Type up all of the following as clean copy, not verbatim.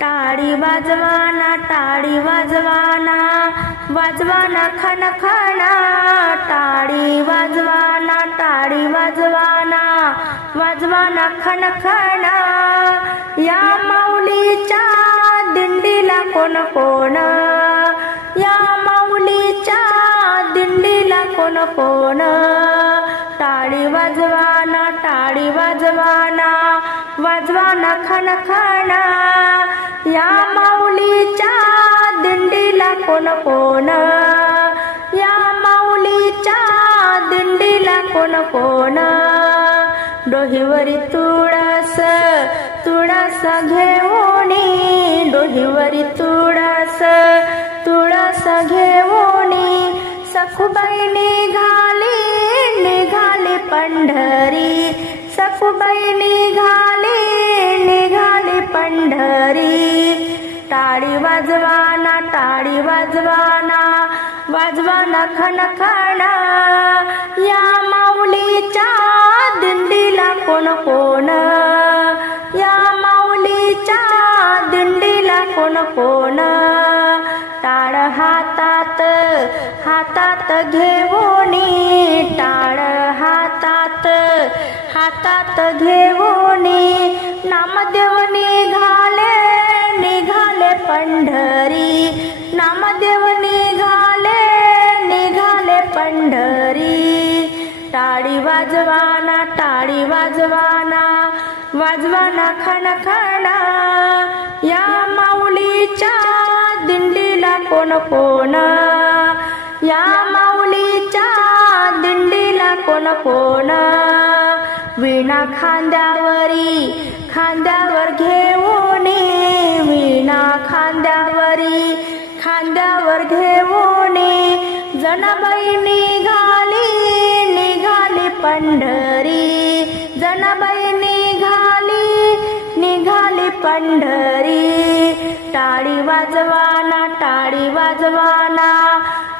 टाळी वाजवाना टाळी वाजवाना वाजवाना खणखणा टाळी वाजवाना टाळी वाजवाना वाजवाना खणखणा या माऊलीच्या दिंडीला कोण कोण या माऊलीच्या दिंडीला कोण कोण टाळी वाजवाना टाळी वाजवाना वाजवाना खणखणा या माऊलीच्या दिंडीला कोण कोण या माऊलीच्या दिंडीला कोण कोण डोहीवरी तुळस तुळस घेऊनी डोहीवरी तुळस तुळस घेऊनी सखुबाई निघाली निघाली पंढरी सखुबाई निघाली निघाली पंढरी टाळी वाजवाना टाळी वाजवाना वाजवाना खणखणा या माऊलीच्या दिंडीला कोण कोण या माऊलीच्या दिंडीला कोण कोण टाळ हातात हातात घेऊनी टाळ हातात हातात घेऊनी नामदेव निघाले निघाले पंढरी नामदेव निघाले निघाले पंढरी टाळी वाजवाना टाळी वाजवाना वाजवाना खणखणा या माऊलीच्या दिंडीला कोण कोण या माऊलीच्या दिंडीला कोण कोण वीणा खांद्यावरी खांद्यावर घेऊनी वीणा खांद्यावरी खांद्यावर घेऊनी जनाबाई निघाली निघाली पंढरी जनाबाई निघाली निघाली पंढरी टाळी वाजवाना टाळी वाजवाना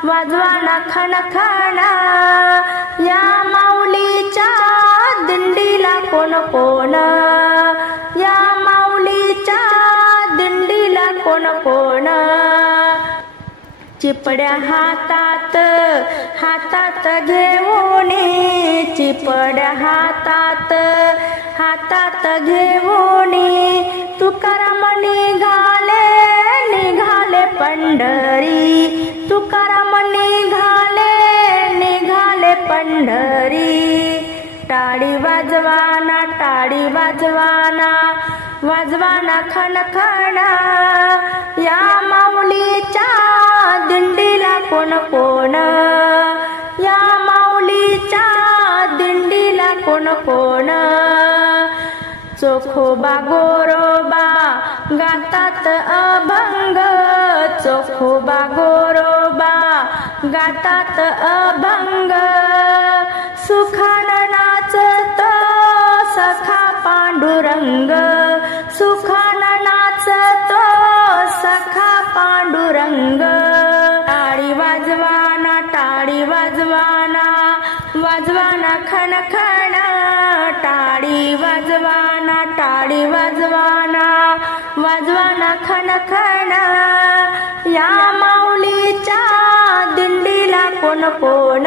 वाजवाना खणखणा या माऊलीच्या दिंडीला कोण कोण या माऊलीच्या दिंडीला कोण कोण चिपड्या हातात हातात घेऊनी चिपड्या हातात हातात घेऊनी तुकाराम निघाले निघाले पंढरी तुकाराम निघाले निघाले पंढरी टाळी वाजवाना टाळी वाजवाना वाजवाना खणखणा या माऊलीच्या दिंडीला कोण कोण या माऊलीच्या दिंडीला कोण कोण चोखोबा गोरोबा गातात अभंग चोखोबा गोरोबा गातात अभंग सुखान नाचत सखा पांडुरंग सुखान नाचत सखा पांडुरंग टाळी वाजवाना टाळी वाजवाना वाजवाना खणखणा टाळी वाजवाना टाळी वाजवाना वाजवाना खणखणा या माऊलीच्या दिंडीला कोण कोण